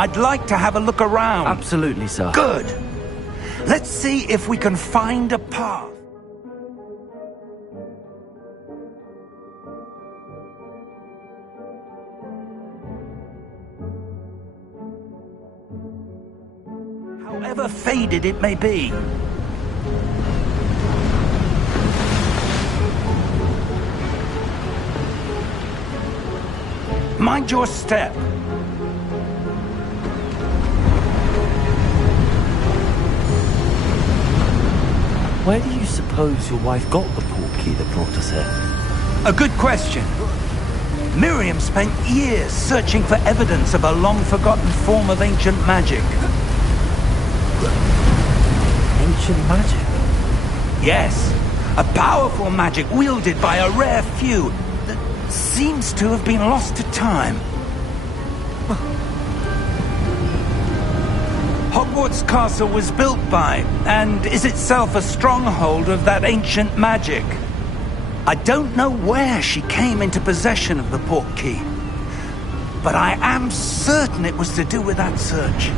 I'd like to have a look around. Absolutely, sir. Good. Let's see if we can find a path. However faded it may be. Mind your step. Where do you suppose your wife got the portkey that brought us here? A good question. Miriam spent years searching for evidence of a long-forgotten form of ancient magic. Ancient magic? Yes, a powerful magic wielded by a rare few that seems to have been lost to time. Hogwarts Castle was built by, and is itself a stronghold of that ancient magic. I don't know where she came into possession of the portkey, but I am certain it was to do with that search.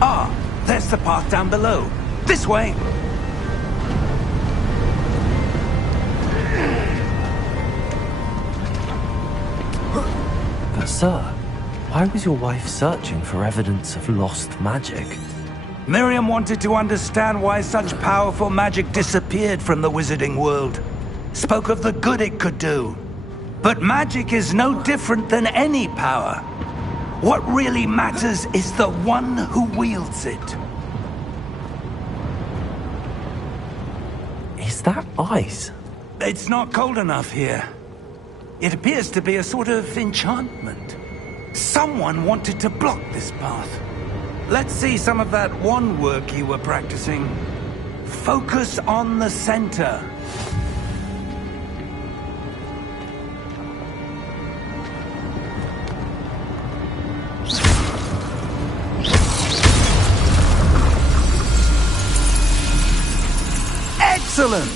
Ah, there's the path down below. This way! But sir, why was your wife searching for evidence of lost magic? Miriam wanted to understand why such powerful magic disappeared from the wizarding world. Spoke of the good it could do. But magic is no different than any power. What really matters is the one who wields it. Is that ice? It's not cold enough here. It appears to be a sort of enchantment. Someone wanted to block this path. Let's see some of that wand work you were practicing. Focus on the center. Excellent!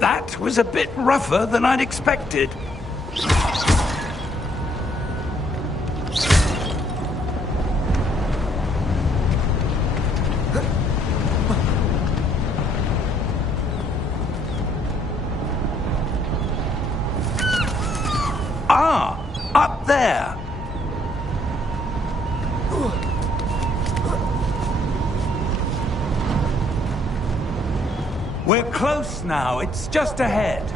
That was a bit rougher than I'd expected. Ah! there. We're close now. It's just ahead.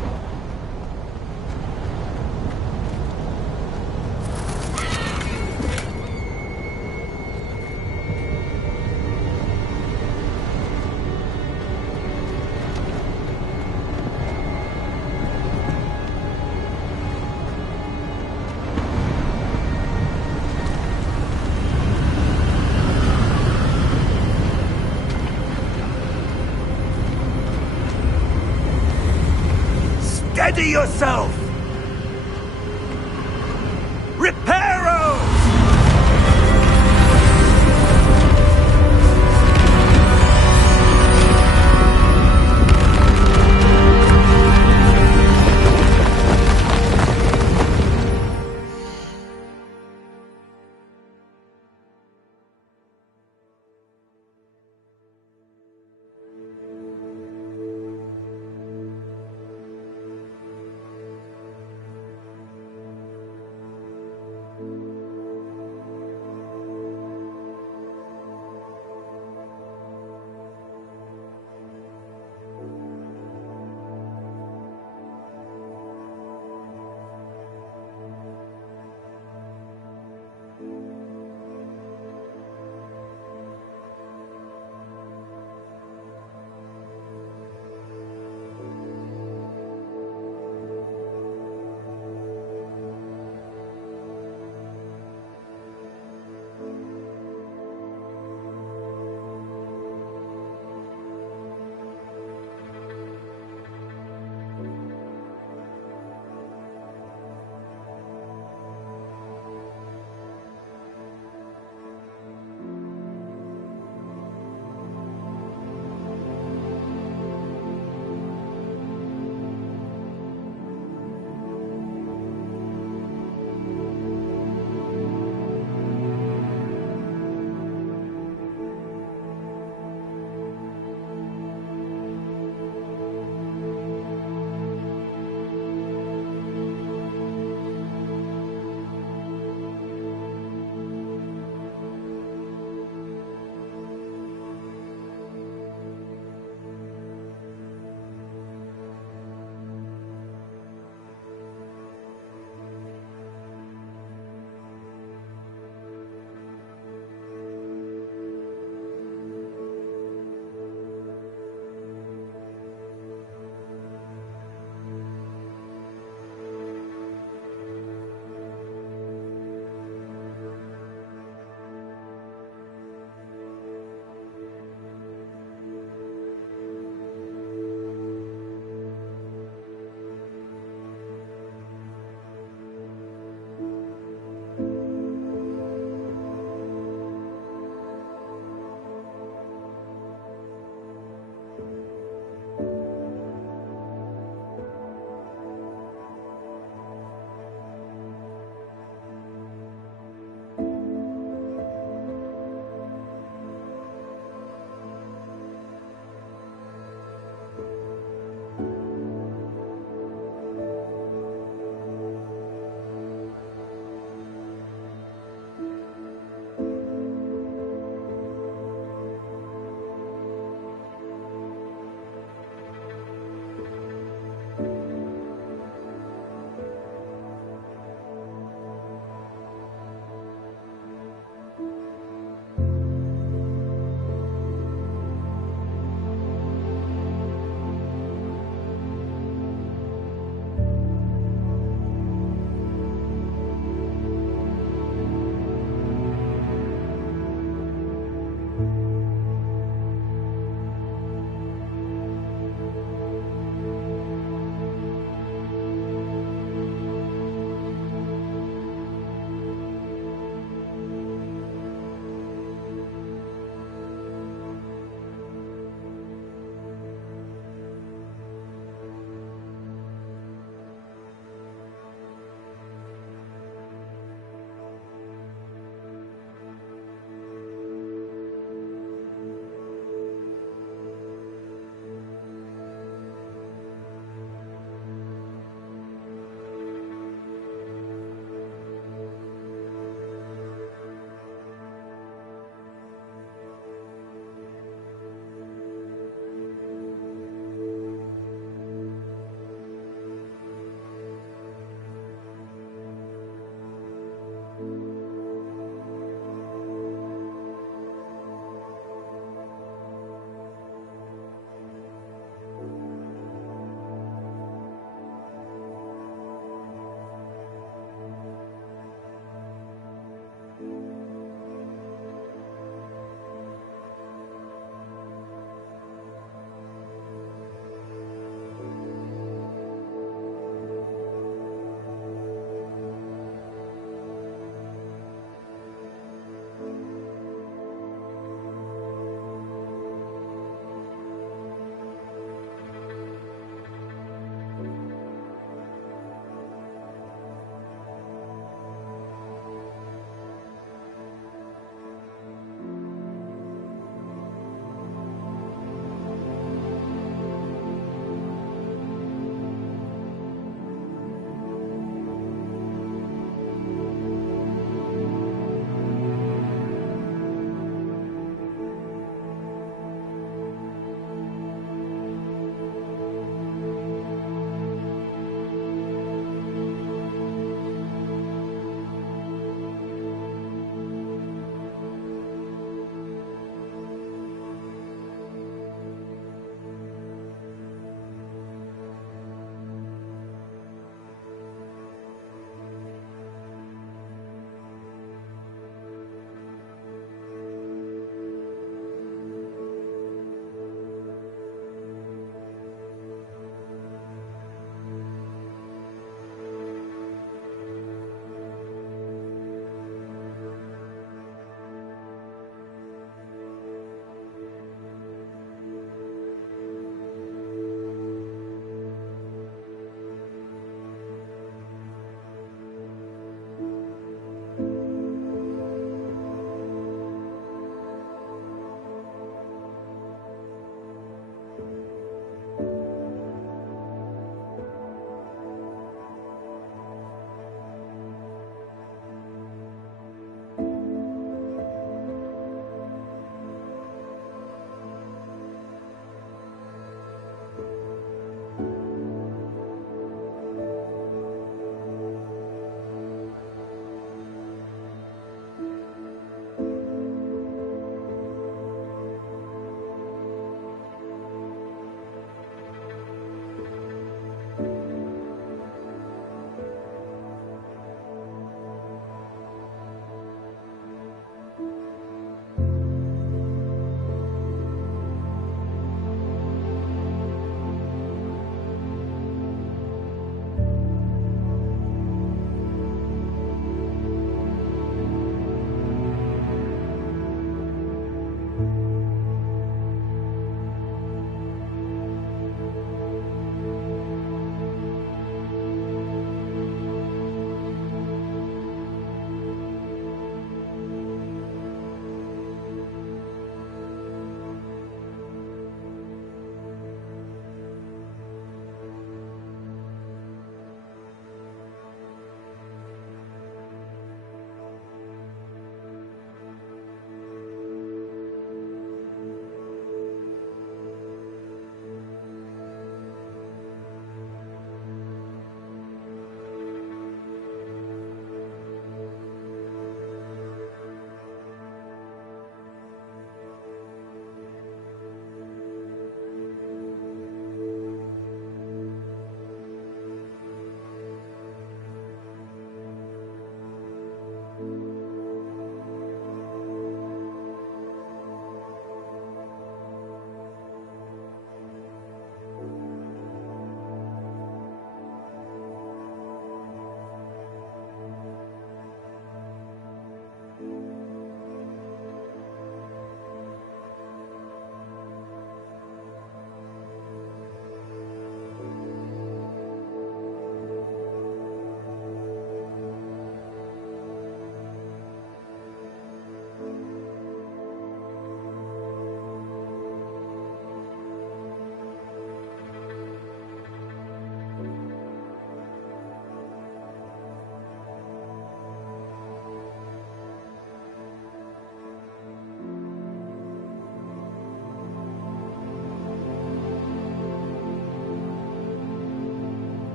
Steady yourself! Reparo!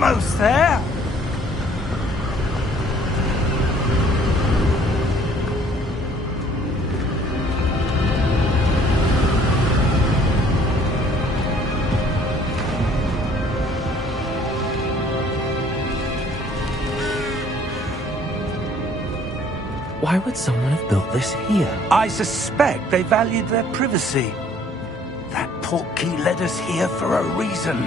almost there. Why would someone have built this here? I suspect they valued their privacy. That portkey led us here for a reason.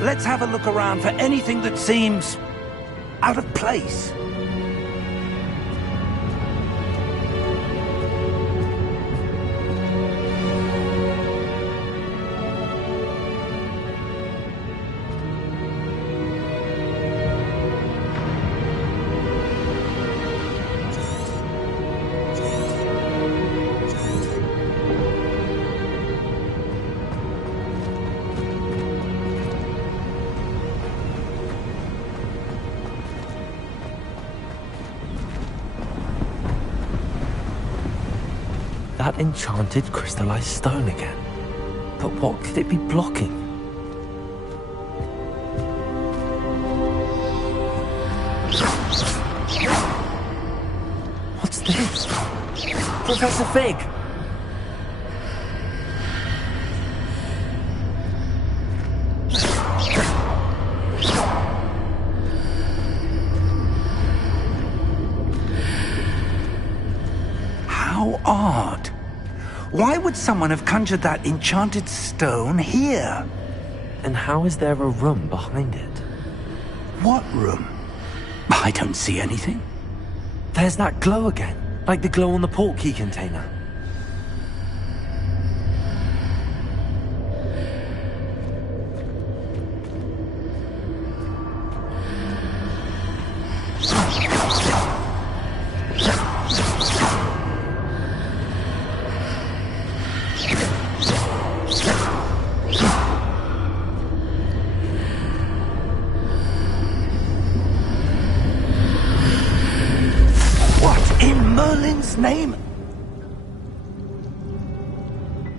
Let's have a look around for anything that seems out of place. That enchanted crystallized stone again. But what could it be blocking? What's this? Professor Fig! How odd. Why would someone have conjured that enchanted stone here? And how is there a room behind it? What room? I don't see anything. There's that glow again, like the glow on the portkey container. Merlin's name?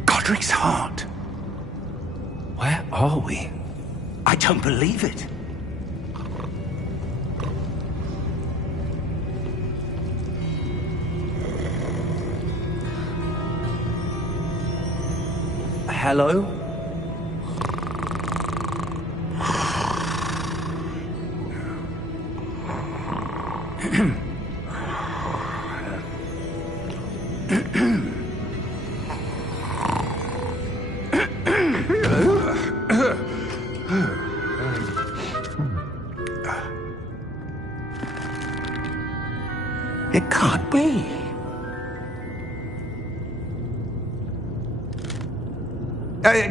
Godric's heart. Where are we? I don't believe it. Hello? It can't be.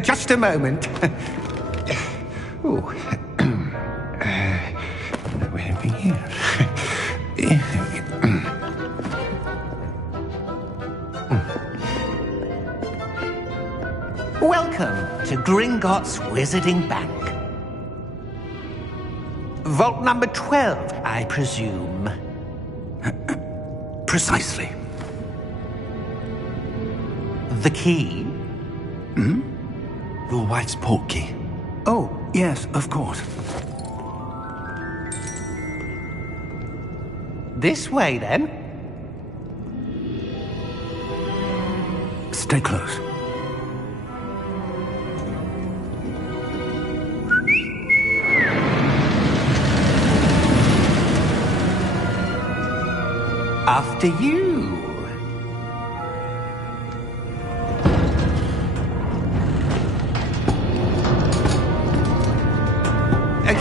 Just a moment. Oh. Where are we here? Welcome to Gringotts Wizarding Bank. Vault number 12, I presume. Precisely. The key? Hmm? Your wife's portkey. Oh, yes, of course. This way, then. Stay close. After you.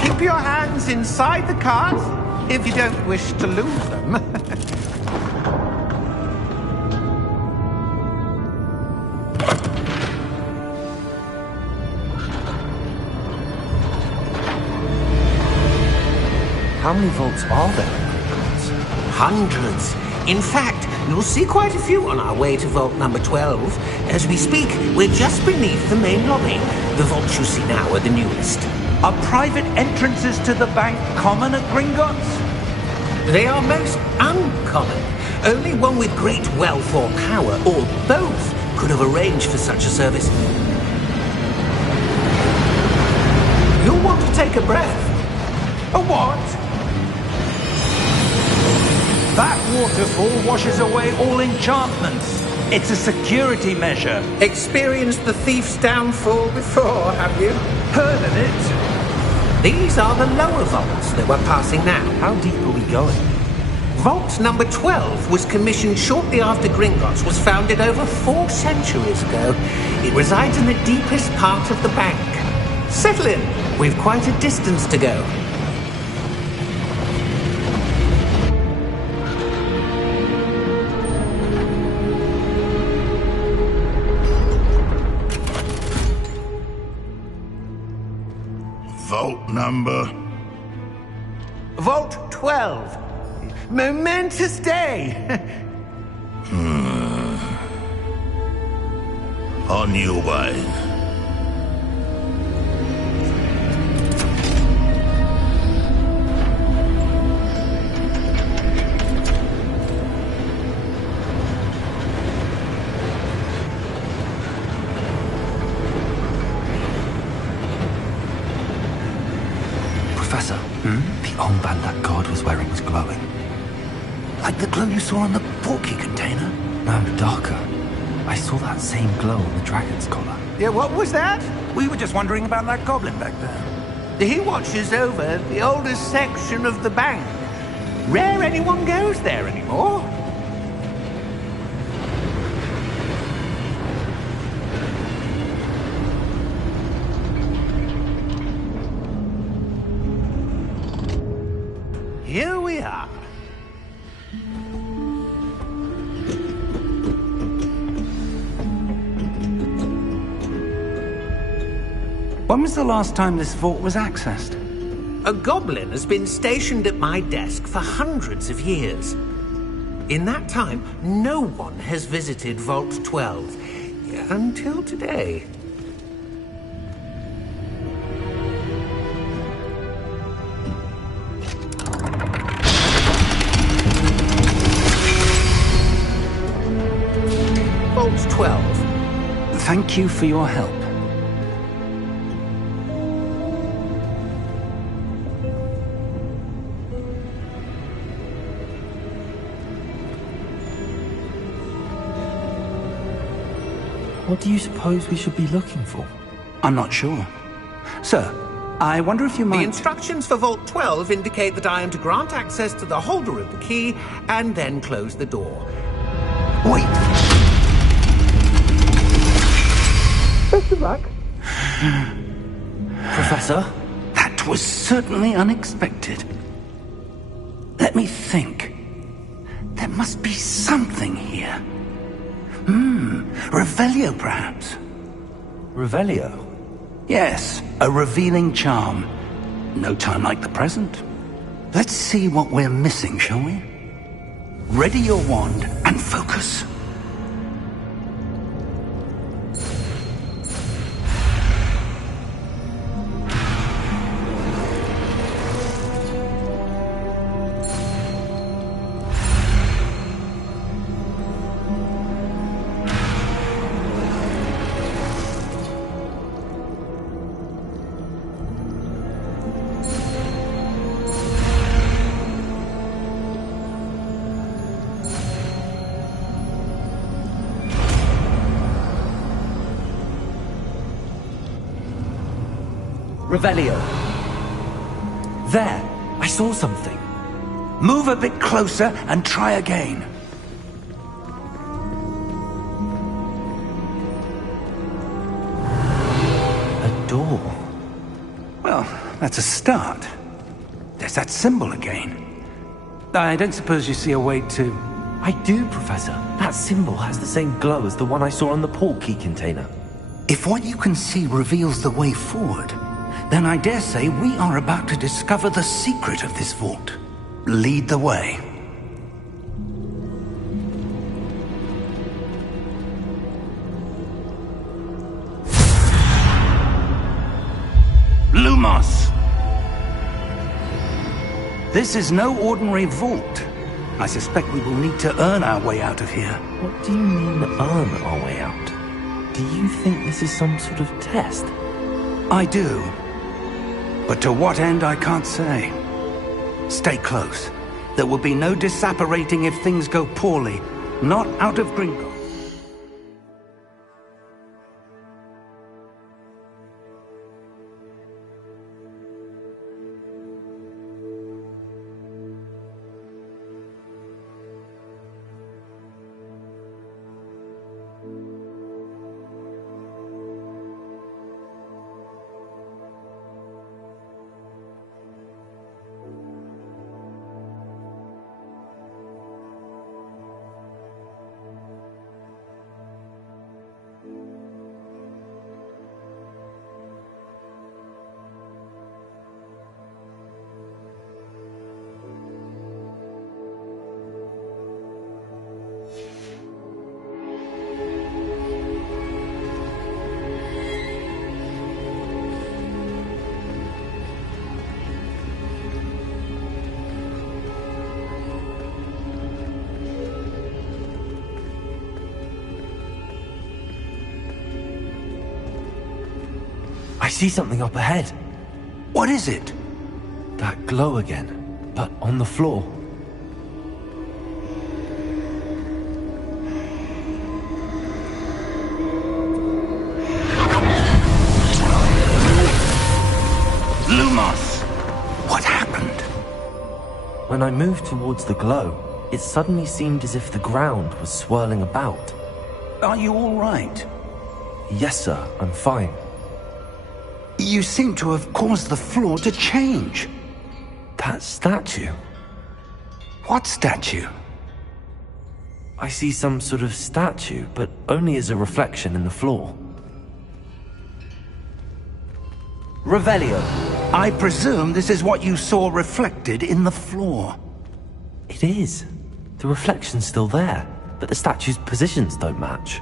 Keep your hands inside the cart if you don't wish to lose them. How many vaults are there? Hundreds. In fact, you'll see quite a few on our way to vault number 12. As we speak, we're just beneath the main lobby. The vaults you see now are the newest. Are private entrances to the bank common at Gringotts? They are most uncommon. Only one with great wealth or power, or both, could have arranged for such a service. You'll want to take a breath. A what? That waterfall washes away all enchantments. It's a security measure. Experienced the thief's downfall before, have you? Heard of it? These are the lower vaults that we're passing now. How deep are we going? Vault number 12 was commissioned shortly after Gringotts was founded over 4 centuries ago. It resides in the deepest part of the bank. Settle in. We've quite a distance to go. Vault number? Vault 12. Momentous day. On your way. Professor, the armband that guard was wearing was glowing. Like the glow you saw on the portkey container? No, darker. I saw that same glow on the dragon's collar. Yeah, what was that? We were just wondering about that goblin back there. He watches over the oldest section of the bank. Rare anyone goes there anymore. Here we are. When was the last time this vault was accessed? A goblin has been stationed at my desk for hundreds of years. In that time, no one has visited Vault 12. Until today. Vault 12. Thank you for your help. What do you suppose we should be looking for? I'm not sure. Sir, I wonder if you might... The instructions for Vault 12 indicate that I am to grant access to the holder of the key and then close the door. Wait! Best of luck. Professor? That was certainly unexpected. Let me think. There must be something here. Revelio, perhaps? Revelio? Yes, a revealing charm. No time like the present. Let's see what we're missing, shall we? Ready your wand and focus. Revelio. There! I saw something. Move a bit closer and try again. A door. Well, that's a start. There's that symbol again. I don't suppose you see a way to... I do, Professor. That symbol has the same glow as the one I saw on the portkey container. If what you can see reveals the way forward, then I dare say we are about to discover the secret of this vault. Lead the way. Lumos! This is no ordinary vault. I suspect we will need to earn our way out of here. What do you mean, earn our way out? Do you think this is some sort of test? I do. But to what end, I can't say. Stay close. There will be no disapparating if things go poorly. Not out of Gringotts. I see something up ahead. What is it? That glow again, but on the floor. Lumos! What happened? When I moved towards the glow, it suddenly seemed as if the ground was swirling about. Are you all right? Yes, sir, I'm fine. You seem to have caused the floor to change. That statue? What statue? I see some sort of statue, but only as a reflection in the floor. Revelio, I presume this is what you saw reflected in the floor. It is. The reflection's still there, but the statue's positions don't match.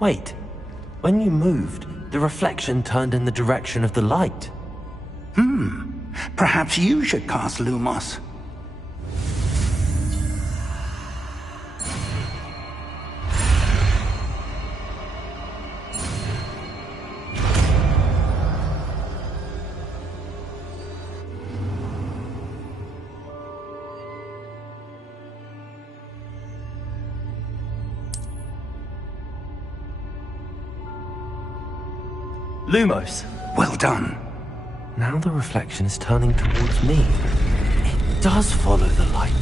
Wait, when you moved, the reflection turned in the direction of the light. Perhaps you should cast Lumos. Lumos! Well done. Now the reflection is turning towards me. It does follow the light.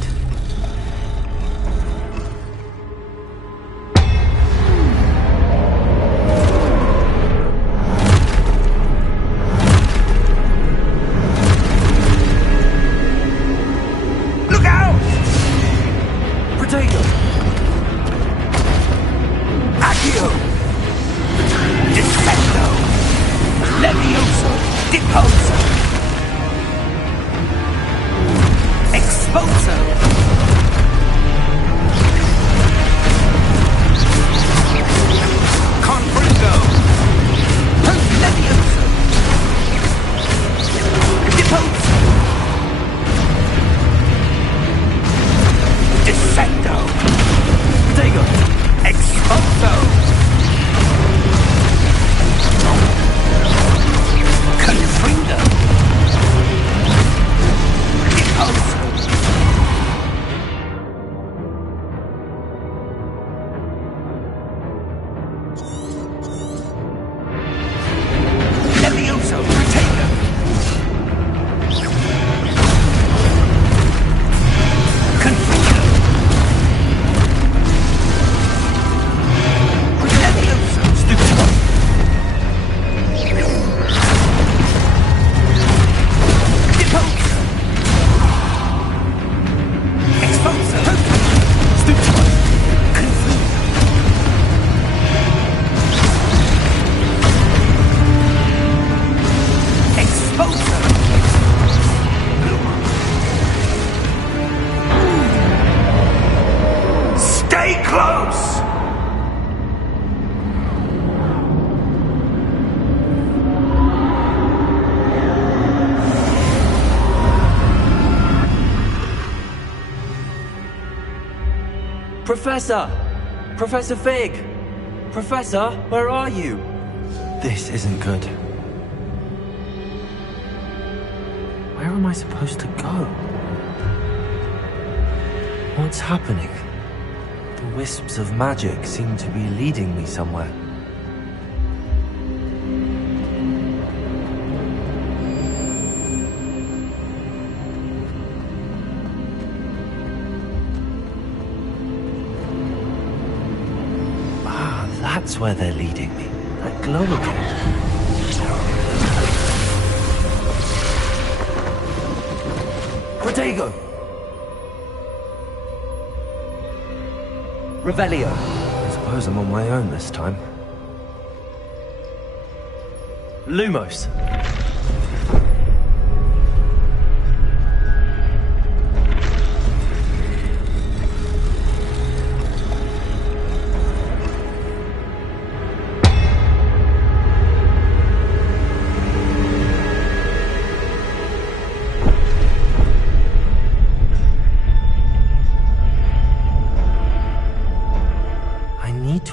Look out! Protego! Accio! Defendo! Levioso! Deposo! Exposo! Confringo! Levioso! Deposo! Descendo! Protego! Exposo! Confringo! Deposo! Levioso! Protego! Confringo! Levioso! Stupido! Deposo! Exposo! Stupido! Confringo! Exposo! Stay close! Professor! Professor Fig! Professor, where are you? This isn't good. Where am I supposed to go? What's happening? The wisps of magic seem to be leading me somewhere. Ah, that's where they're leading me. That glow again. Protego! Revelio. I suppose I'm on my own this time. Lumos.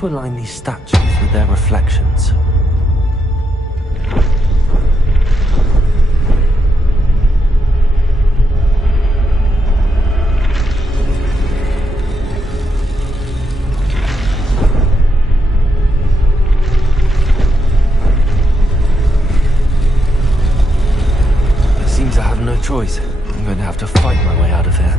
To align these statues with their reflections. It seems I have no choice. I'm going to have to fight my way out of here.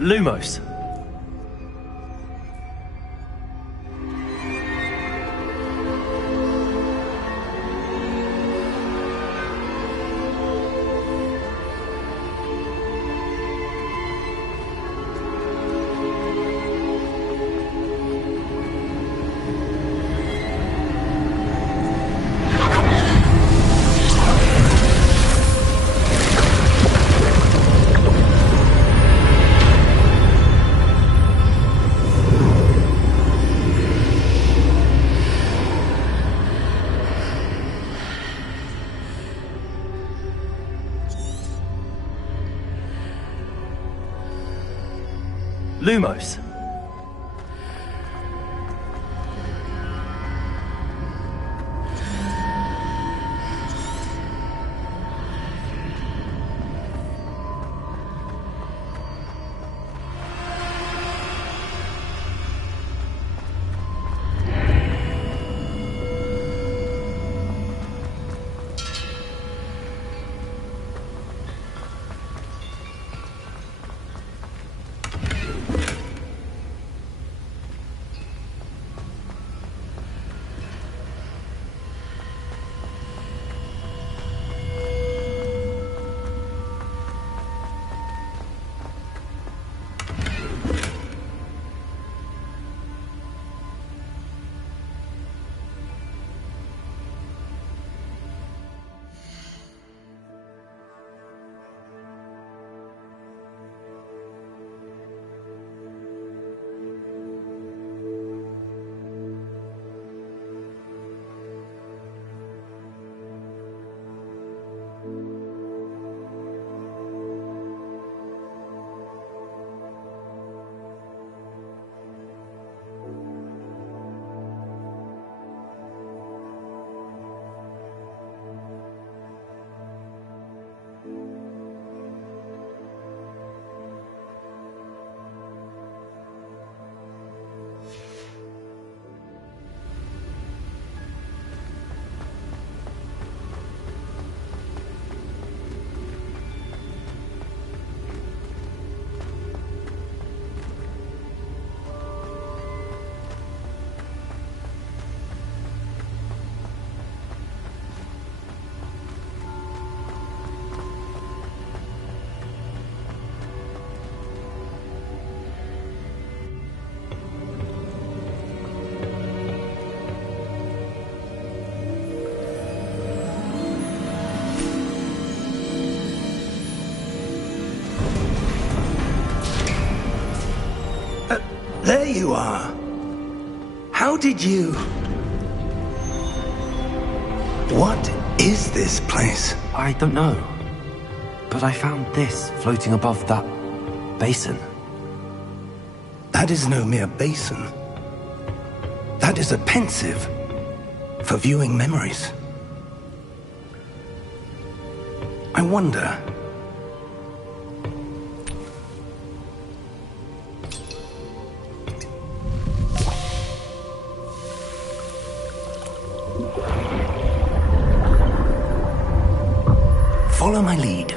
Lumos. Lumos. There you are. How did you... What is this place? I don't know. But I found this floating above that basin. That is no mere basin. That is a pensive for viewing memories. I wonder... Follow my lead.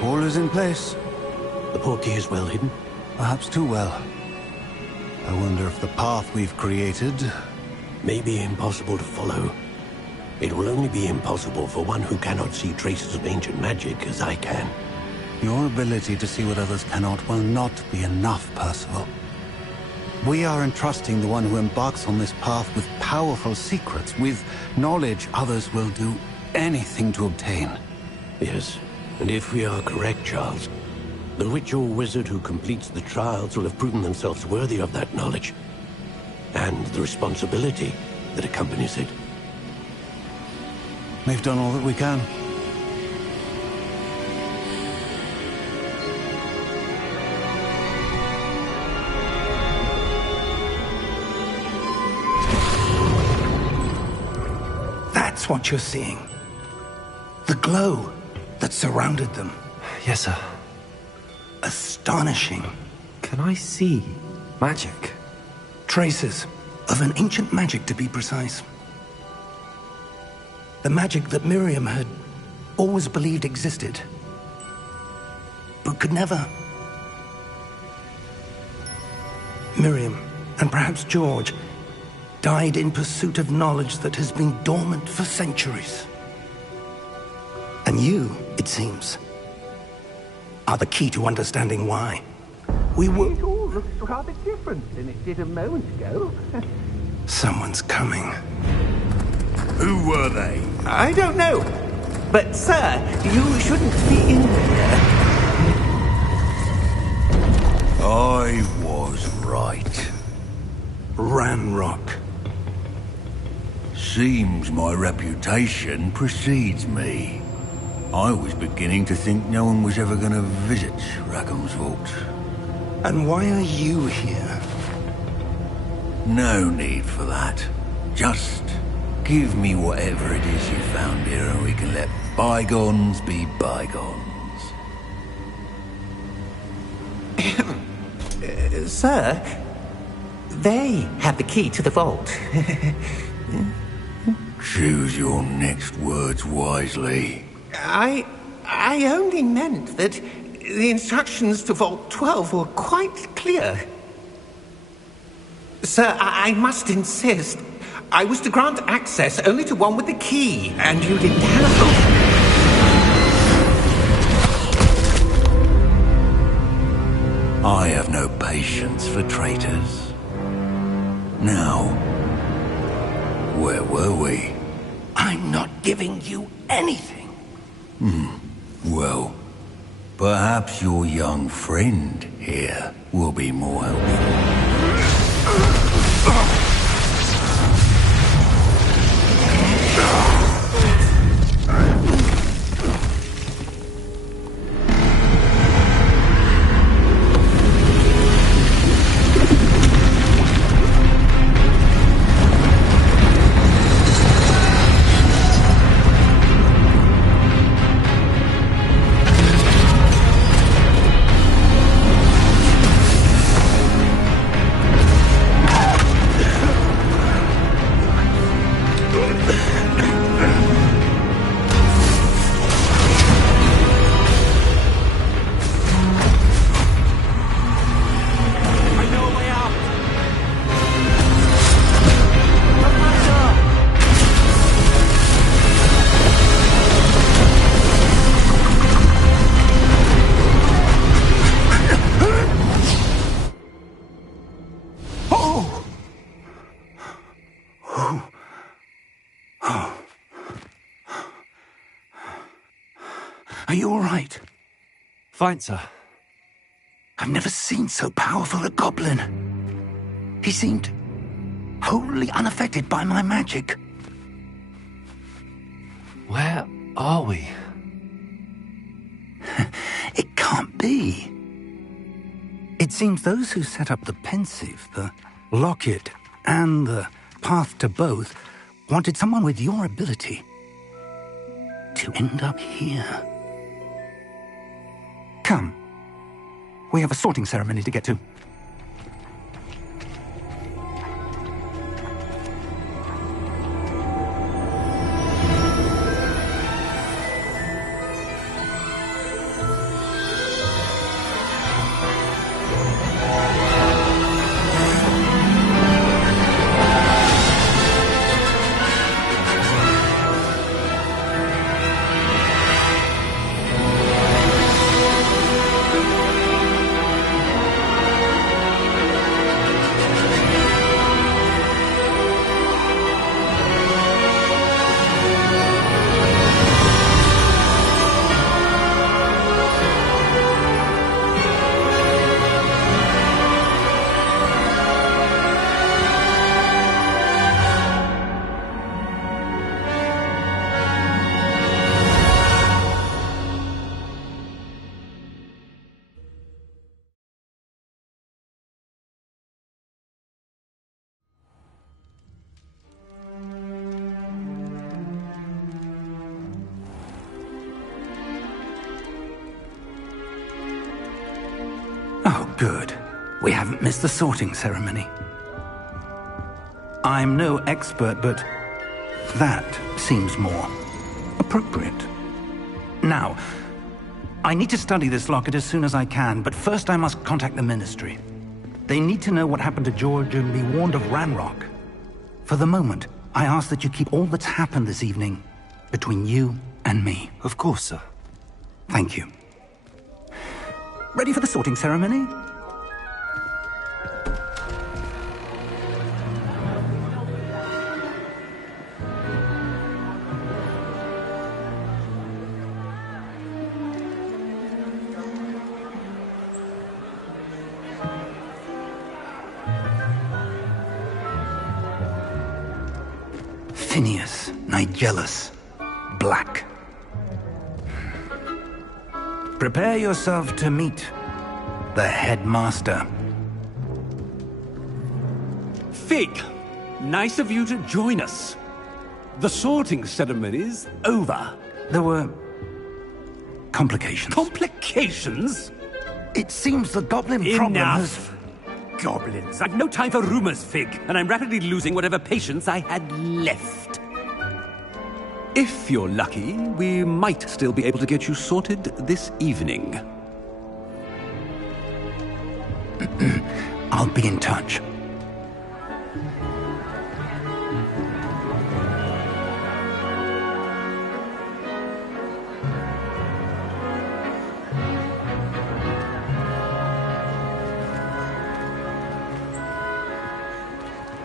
All is in place. The portkey is well hidden. Perhaps too well. I wonder if the path we've created... May be impossible to follow. It will only be impossible for one who cannot see traces of ancient magic as I can. Your ability to see what others cannot will not be enough, Percival. We are entrusting the one who embarks on this path with powerful secrets, with knowledge others will do anything to obtain. Yes, and if we are correct, Charles, the witch or wizard who completes the trials will have proven themselves worthy of that knowledge, and the responsibility that accompanies it. We've done all that we can. That's what you're seeing. The glow that surrounded them. Yes, sir. Astonishing. Can I see magic? Traces of an ancient magic, to be precise. The magic that Miriam had always believed existed, but could never. Miriam, and perhaps George, died in pursuit of knowledge that has been dormant for centuries. And you, it seems, are the key to understanding why. We were... It all looks rather different than it did a moment ago. Someone's coming. Who were they? I don't know. But, sir, you shouldn't be in here. I was right. Ranrock. Seems my reputation precedes me. I was beginning to think no one was ever going to visit Rackham's Vault. And why are you here? No need for that. Just give me whatever it is you found here and we can let bygones be bygones. Sir, they have the key to the vault. Choose your next words wisely. I only meant that the instructions to Vault 12 were quite clear. Sir, I must insist. I was to grant access only to one with the key, and you didn't have... I have no patience for traitors. Now, where were we? I'm not giving you anything. Well, perhaps your young friend here will be more helpful. Are you all right? Fine, sir. I've never seen so powerful a goblin. He seemed wholly unaffected by my magic. Where are we? It can't be. It seems those who set up the Pensieve, the Locket, and the Path to Both wanted someone with your ability to end up here. Come. We have a sorting ceremony to get to. Oh, good. We haven't missed the sorting ceremony. I'm no expert, but that seems more appropriate. Now, I need to study this locket as soon as I can, but first I must contact the Ministry. They need to know what happened to George and be warned of Ranrock. For the moment, I ask that you keep all that's happened this evening between you and me. Of course, sir. Thank you. Ready for the sorting ceremony? Phineas Nigellus Black. Prepare yourself to meet the headmaster. Fig, nice of you to join us. The sorting ceremony's over. There were complications. Complications? It seems the goblin problem has... Enough! Goblins. I've no time for rumors, Fig, and I'm rapidly losing whatever patience I had left. If you're lucky, we might still be able to get you sorted this evening. I'll be in touch.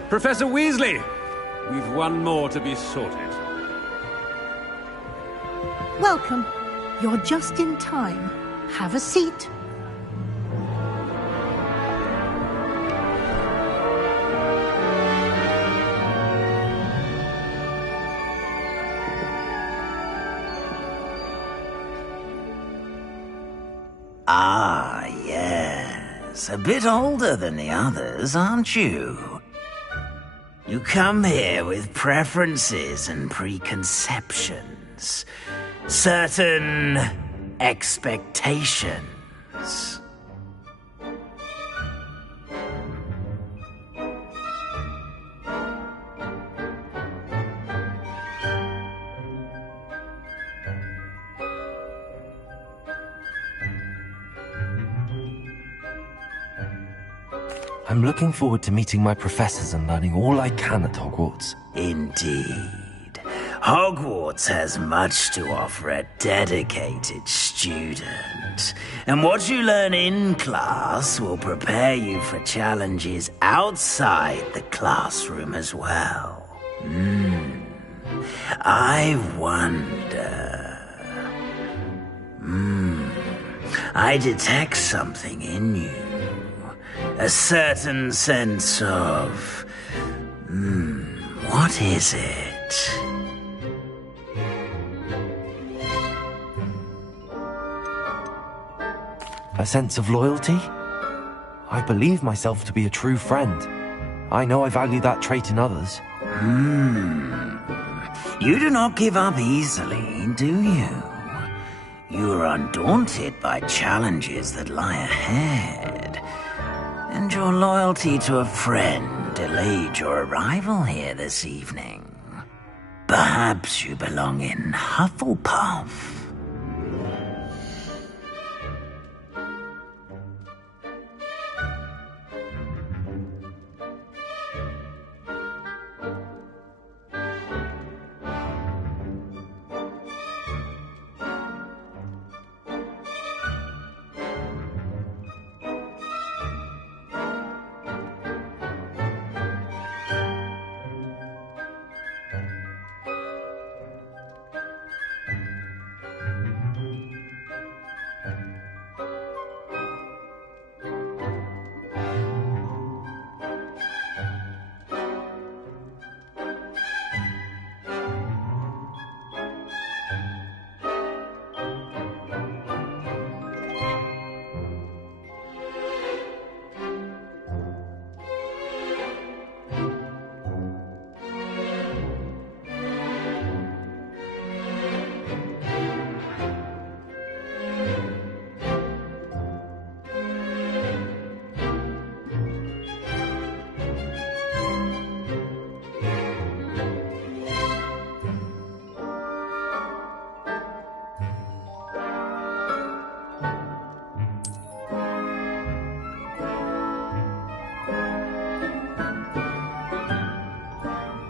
Professor Weasley, we've one more to be sorted. Welcome. You're just in time. Have a seat. Ah, yes. A bit older than the others, aren't you? You come here with preferences and preconceptions. Certain expectations. I'm looking forward to meeting my professors and learning all I can at Hogwarts. Indeed. Hogwarts has much to offer a dedicated student. And what you learn in class will prepare you for challenges outside the classroom as well. I wonder... I detect something in you. A certain sense of... what is it? A sense of loyalty? I believe myself to be a true friend. I know I value that trait in others. You do not give up easily, do you? You are undaunted by challenges that lie ahead. And your loyalty to a friend delayed your arrival here this evening. Perhaps you belong in Hufflepuff.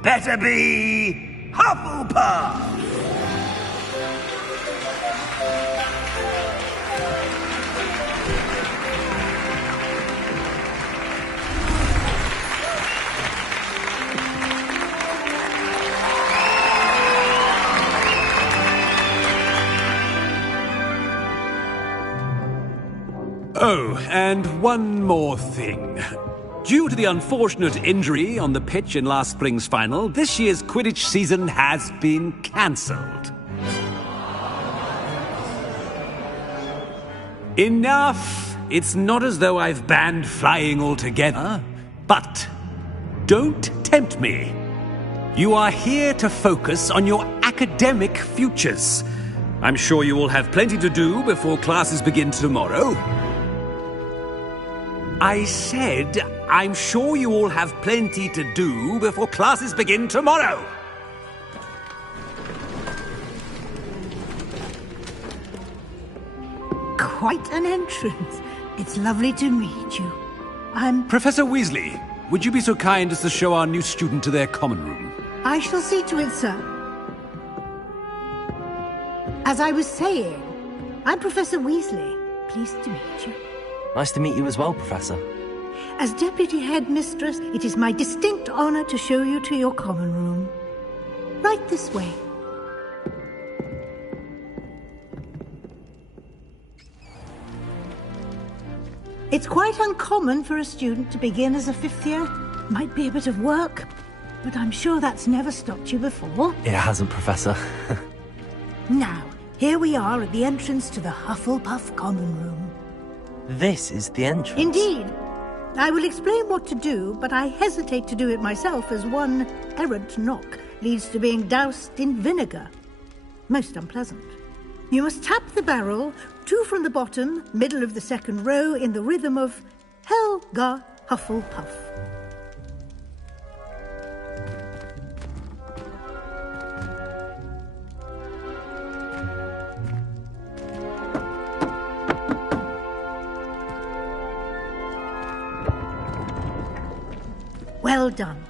Better be Hufflepuff! Oh, and one more thing. Due to the unfortunate injury on the pitch in last spring's final, this year's Quidditch season has been cancelled. Enough! It's not as though I've banned flying altogether, but don't tempt me. You are here to focus on your academic futures. I'm sure you will have plenty to do before classes begin tomorrow. I said, I'm sure you all have plenty to do before classes begin tomorrow. Quite an entrance. It's lovely to meet you. I'm... Professor Weasley, would you be so kind as to show our new student to their common room? I shall see to it, sir. As I was saying, I'm Professor Weasley. Pleased to meet you. Nice to meet you as well, Professor. As Deputy Headmistress, it is my distinct honor to show you to your common room. Right this way. It's quite uncommon for a student to begin as a fifth year. Might be a bit of work, but I'm sure that's never stopped you before. It hasn't, Professor. Now, here we are at the entrance to the Hufflepuff Common Room. This is the entrance? Indeed. I will explain what to do, but I hesitate to do it myself as one errant knock leads to being doused in vinegar. Most unpleasant. You must tap the barrel, 2 from the bottom, middle of the second row, in the rhythm of Helga Hufflepuff. Well done.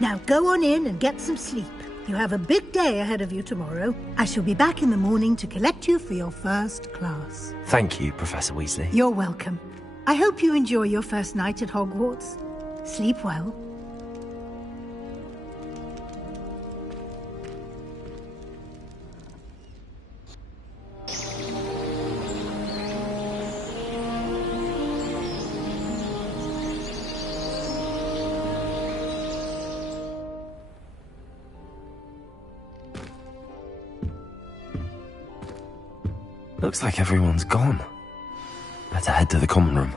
Now go on in and get some sleep. You have a big day ahead of you tomorrow. I shall be back in the morning to collect you for your first class. Thank you, Professor Weasley. You're welcome. I hope you enjoy your first night at Hogwarts. Sleep well. Looks like everyone's gone. Better head to the common room.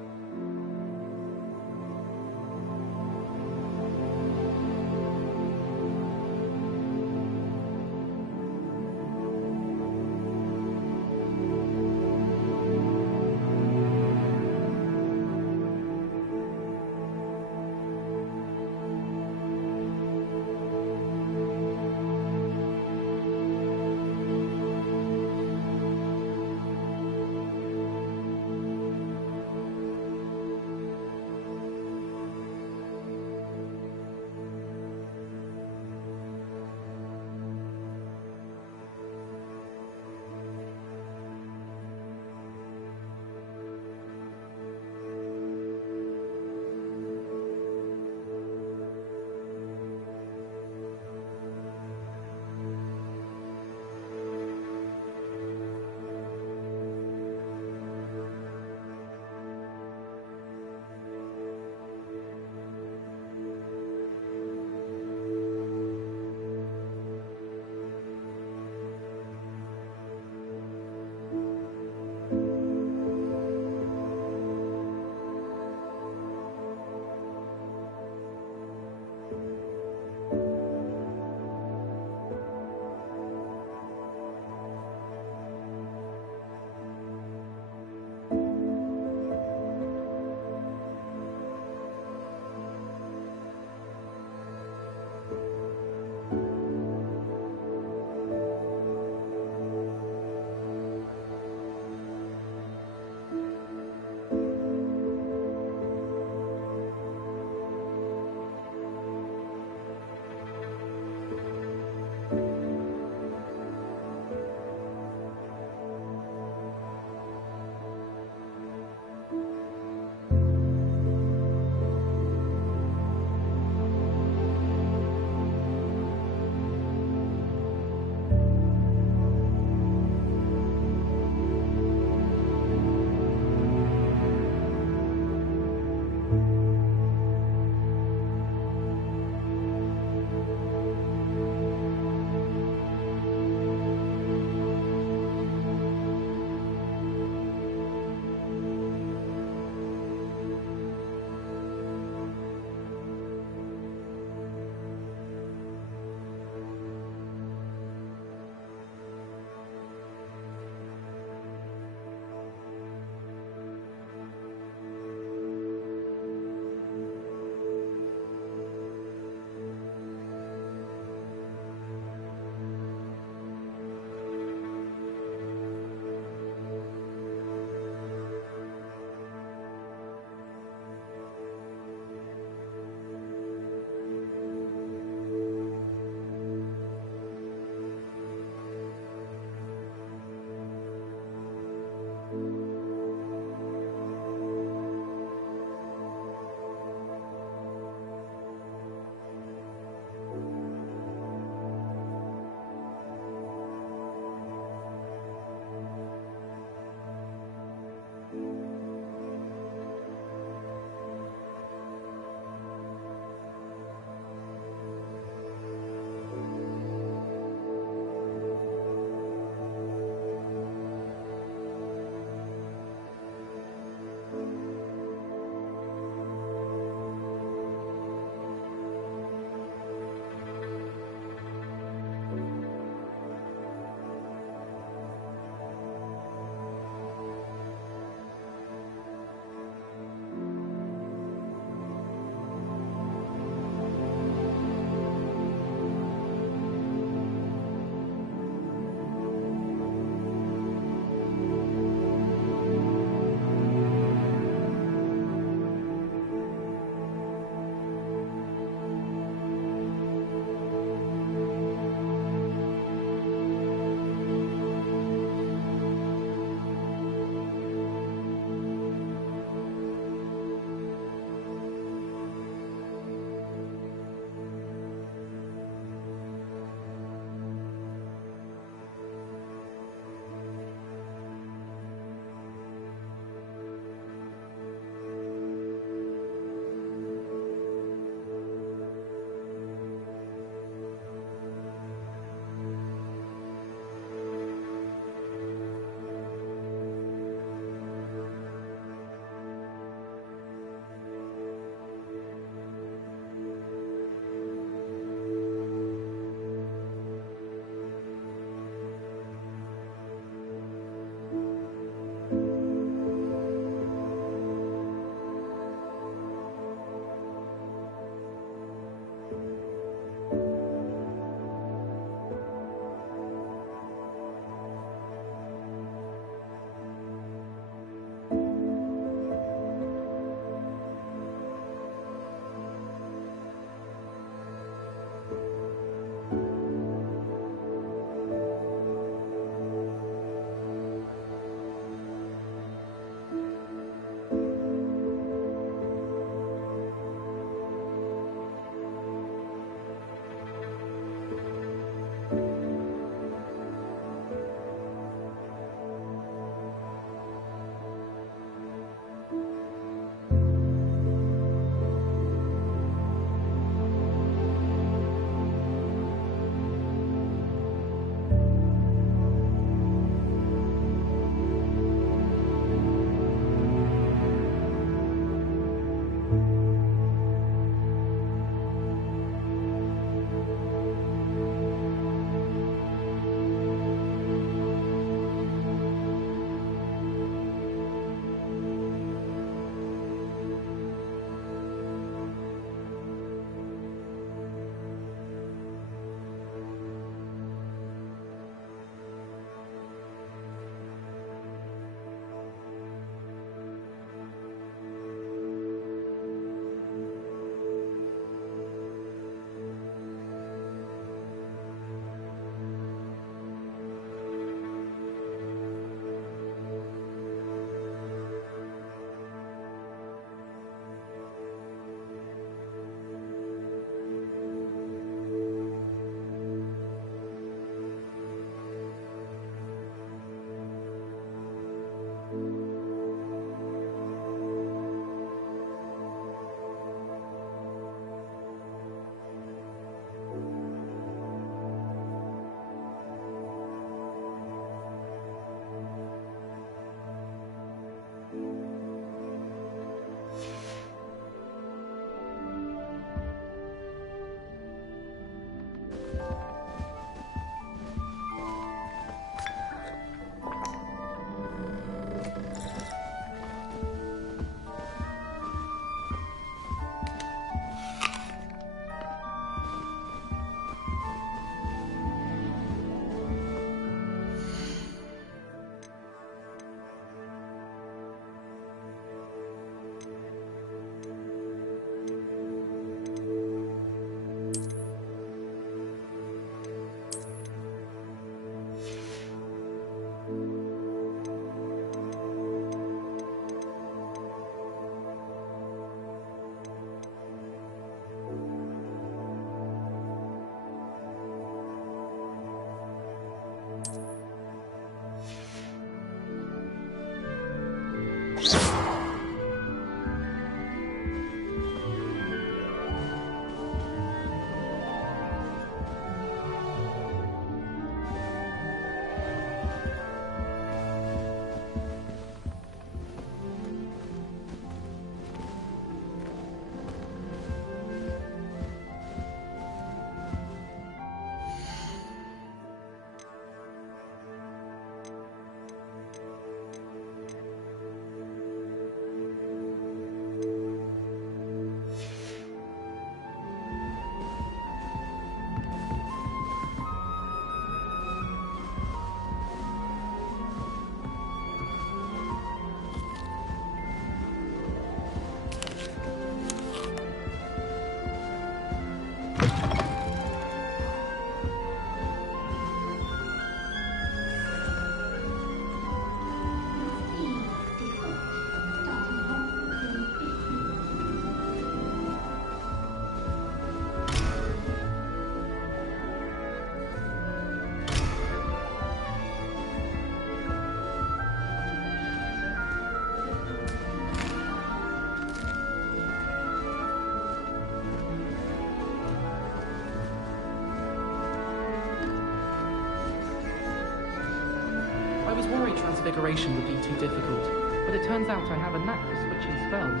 transfiguration would be too difficult, but it turns out I have a knack for switching spells.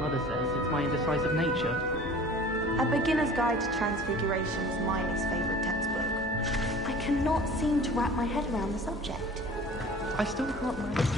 Mother says it's my indecisive nature. A Beginner's Guide to Transfiguration is Miley's favourite textbook. I cannot seem to wrap my head around the subject. I still can't manage.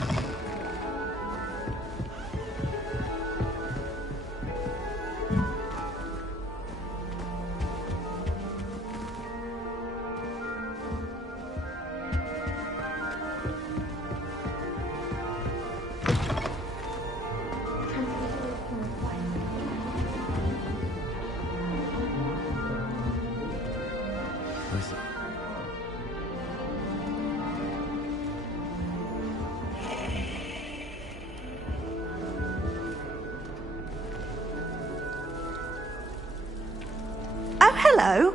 Oh, hello.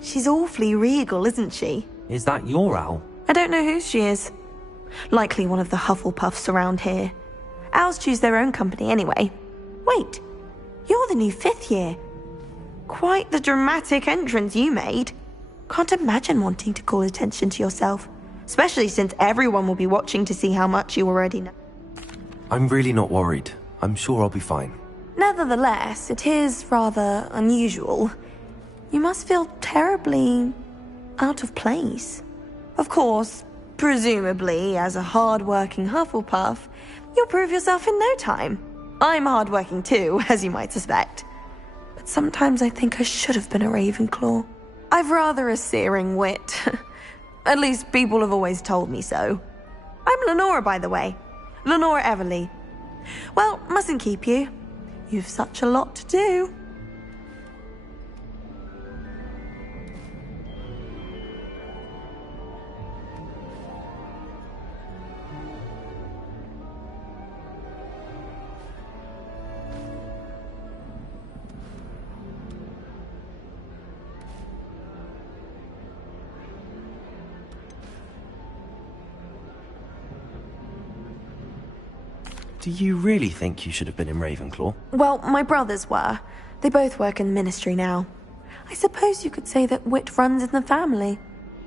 She's awfully regal, isn't she? Is that your owl? I don't know who she is. Likely one of the Hufflepuffs around here. Owls choose their own company anyway. Wait, you're the new 5th year. Quite the dramatic entrance you made. Can't imagine wanting to call attention to yourself, especially since everyone will be watching to see how much you already know. I'm really not worried. I'm sure I'll be fine. Nevertheless, it is rather unusual. You must feel terribly out of place. Of course, presumably, as a hard-working Hufflepuff, you'll prove yourself in no time. I'm hard-working too, as you might suspect. But sometimes I think I should have been a Ravenclaw. I've rather a searing wit. At least people have always told me so. I'm Lenora, by the way. Lenora Everly. Well, mustn't keep you. You've such a lot to do. Do you really think you should have been in Ravenclaw? Well, my brothers were. They both work in the ministry now. I suppose you could say that wit runs in the family.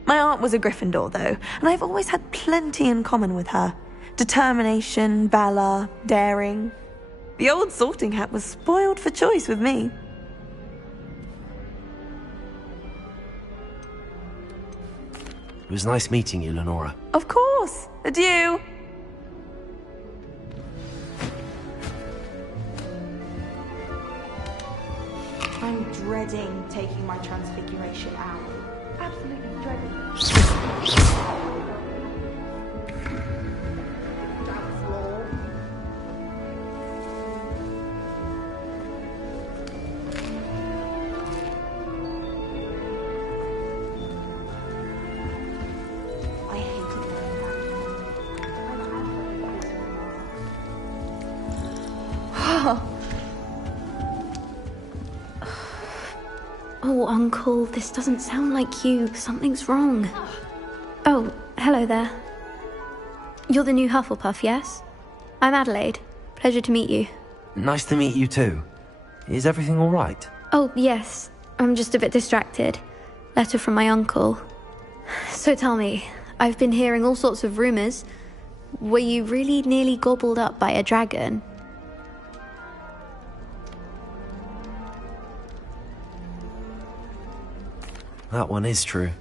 My aunt was a Gryffindor, though, and I've always had plenty in common with her. Determination, valor, daring. The old sorting hat was spoiled for choice with me. It was nice meeting you, Lenora. Of course. Adieu. I'm dreading taking my transfiguration out. Absolutely dreading. I hated wearing that. Oh, Uncle, this doesn't sound like you. Something's wrong. Oh, hello there. You're the new Hufflepuff, yes? I'm Adelaide. Pleasure to meet you. Nice to meet you too. Is everything all right? Oh, yes. I'm just a bit distracted. Letter from my uncle. So tell me, I've been hearing all sorts of rumors. Were you really nearly gobbled up by a dragon? That one is true.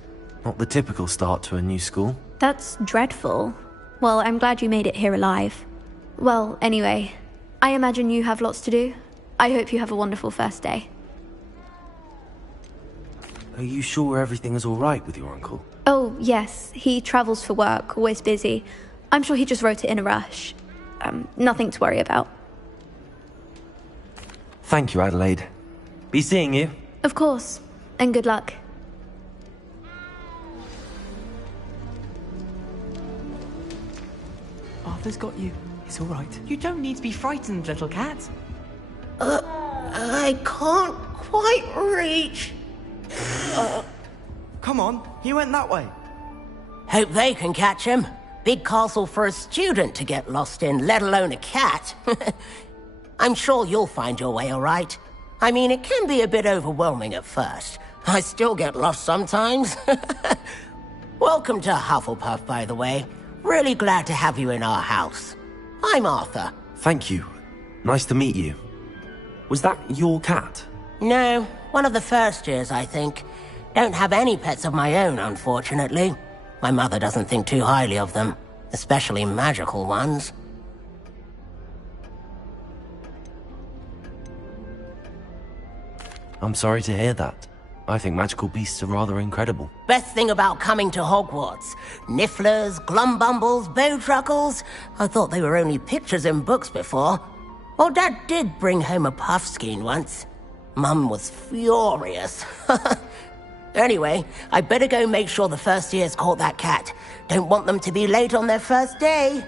Not the typical start to a new school. That's dreadful. Well, I'm glad you made it here alive. Well, anyway, I imagine you have lots to do. I hope you have a wonderful first day. Are you sure everything is all right with your uncle? Oh, yes. He travels for work, always busy. I'm sure he just wrote it in a rush. Nothing to worry about. Thank you, Adelaide. Be seeing you. Of course. And good luck. Arthur's got you. It's all right. You don't need to be frightened, little cat. I can't quite reach. Come on, he went that way. Hope they can catch him. Big castle for a student to get lost in, let alone a cat. I'm sure you'll find your way all right. I mean, it can be a bit overwhelming at first. I still get lost sometimes. Welcome to Hufflepuff, by the way. Really glad to have you in our house. I'm Arthur. Thank you. Nice to meet you. Was that your cat? No, one of the first years, I think. Don't have any pets of my own, unfortunately. My mother doesn't think too highly of them, especially magical ones. I'm sorry to hear that. I think magical beasts are rather incredible. Best thing about coming to Hogwarts. Nifflers, Glumbumbles, Bowtruckles. I thought they were only pictures in books before. Well, Dad did bring home a Puffskein once. Mum was furious. Anyway, I better go make sure the first years caught that cat. Don't want them to be late on their first day.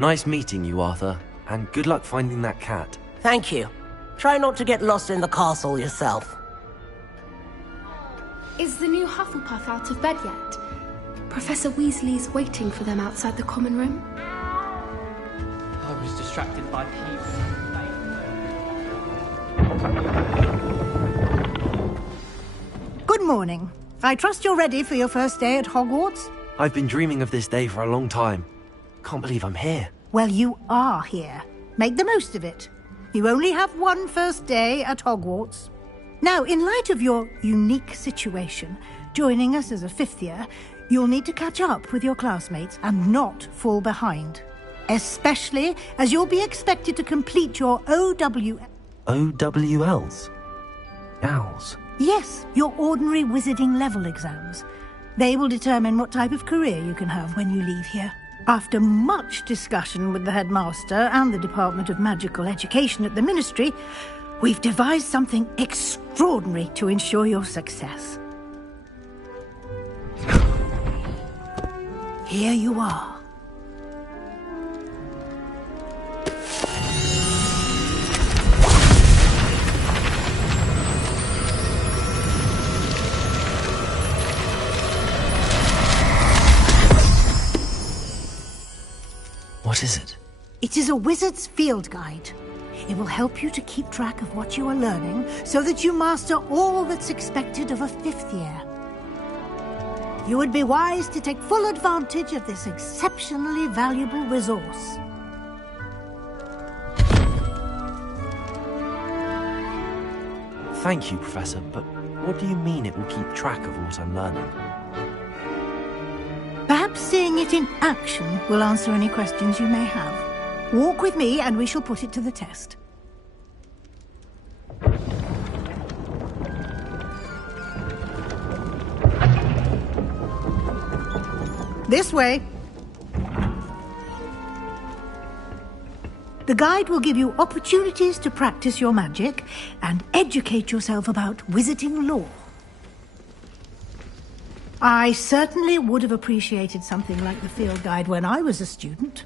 Nice meeting you, Arthur, and good luck finding that cat. Thank you. Try not to get lost in the castle yourself. Is the new Hufflepuff out of bed yet? Professor Weasley's waiting for them outside the common room. I was distracted by Peeves. Good morning. I trust you're ready for your first day at Hogwarts? I've been dreaming of this day for a long time. Can't believe I'm here. Well, you are here. Make the most of it. You only have one first day at Hogwarts. Now, in light of your unique situation, joining us as a fifth year, you'll need to catch up with your classmates and not fall behind. Especially as you'll be expected to complete your OWLs? Owls? Yes, your ordinary wizarding level exams. They will determine what type of career you can have when you leave here. After much discussion with the headmaster and the Department of Magical Education at the Ministry, we've devised something extraordinary to ensure your success. Here you are. What is it? It is a wizard's field guide. It will help you to keep track of what you are learning so that you master all that's expected of a fifth year. You would be wise to take full advantage of this exceptionally valuable resource. Thank you, Professor, but what do you mean it will keep track of what I'm learning? Perhaps seeing it in action will answer any questions you may have. Walk with me and we shall put it to the test. This way. The guide will give you opportunities to practice your magic and educate yourself about wizarding lore. I certainly would have appreciated something like the field guide when I was a student.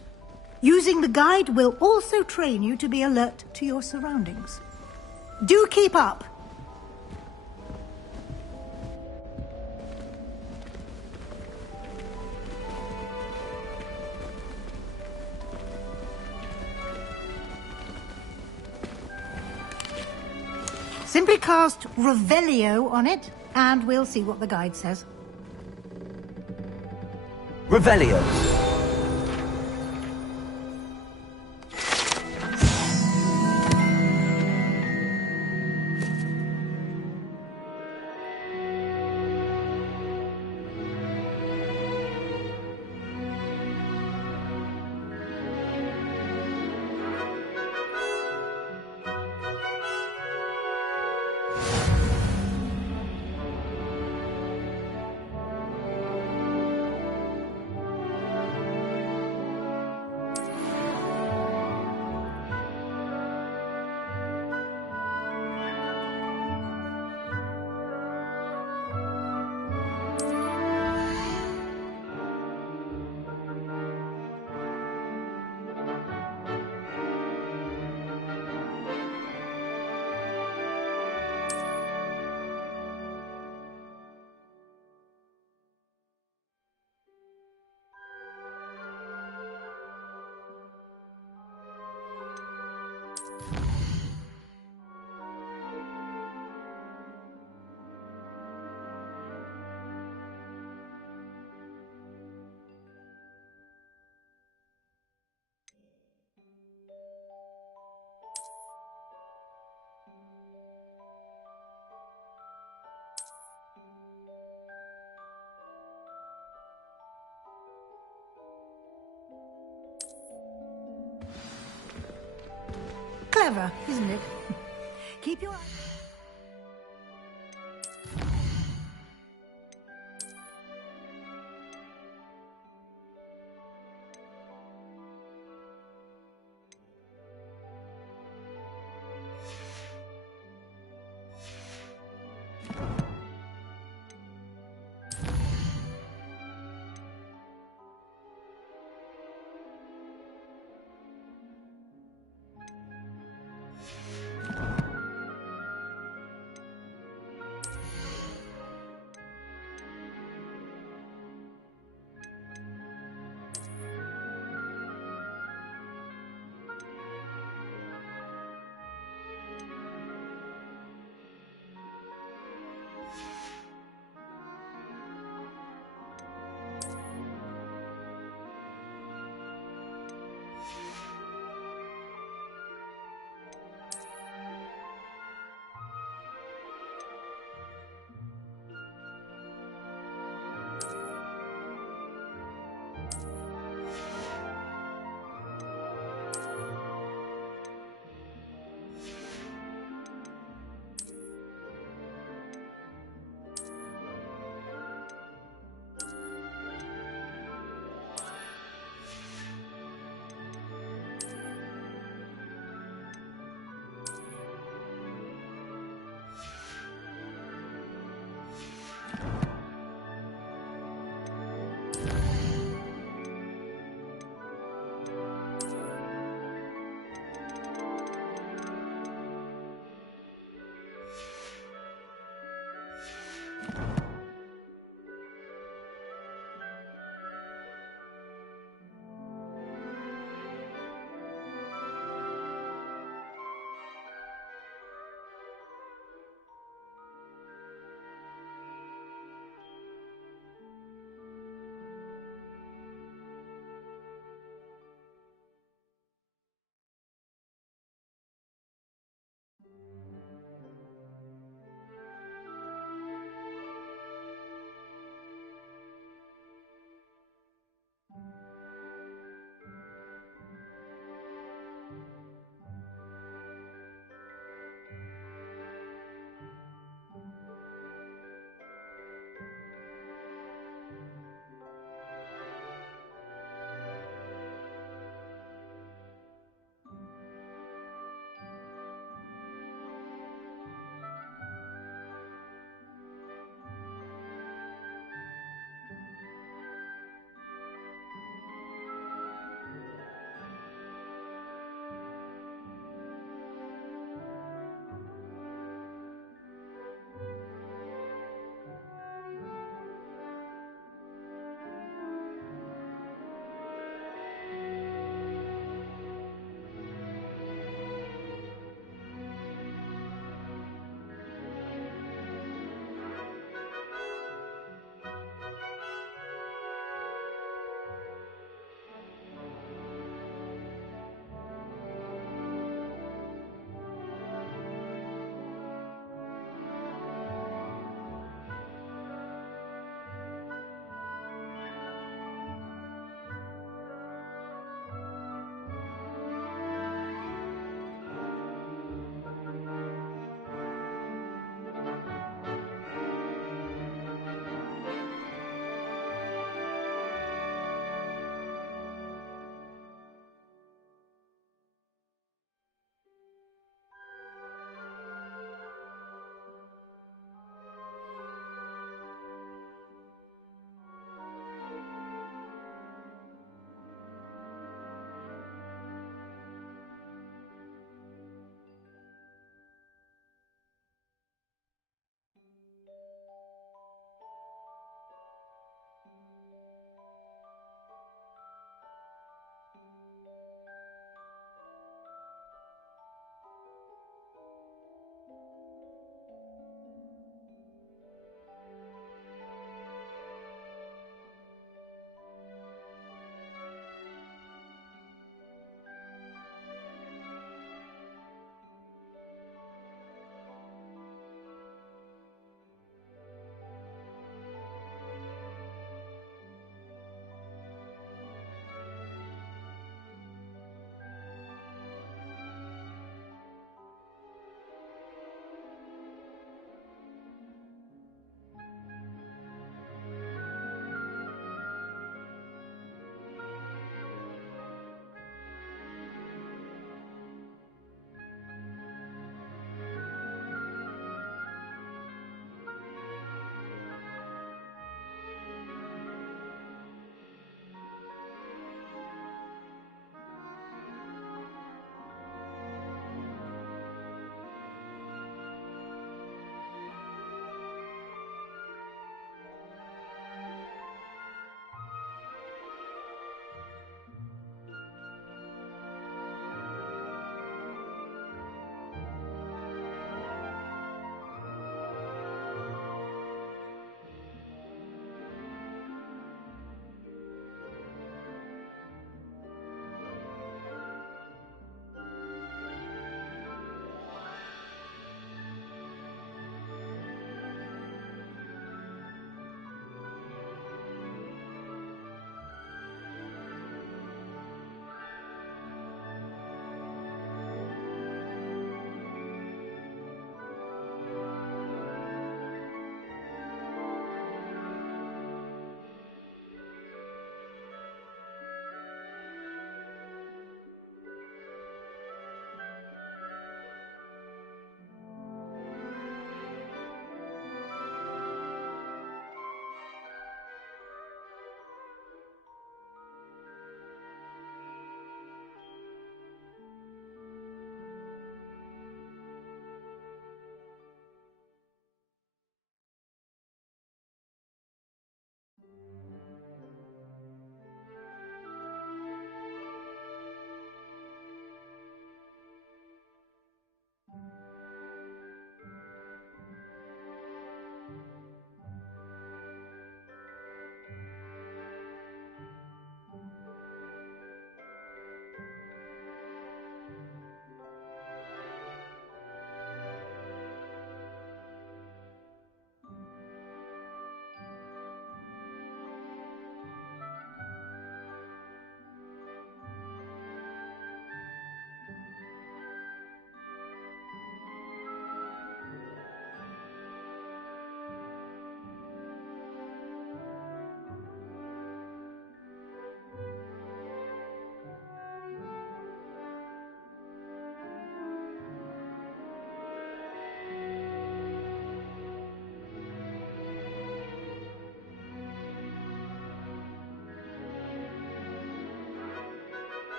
Using the guide will also train you to be alert to your surroundings. Do keep up! Simply cast Revelio on it, and we'll see what the guide says. Revelio. clever, isn't it? Keep your eye...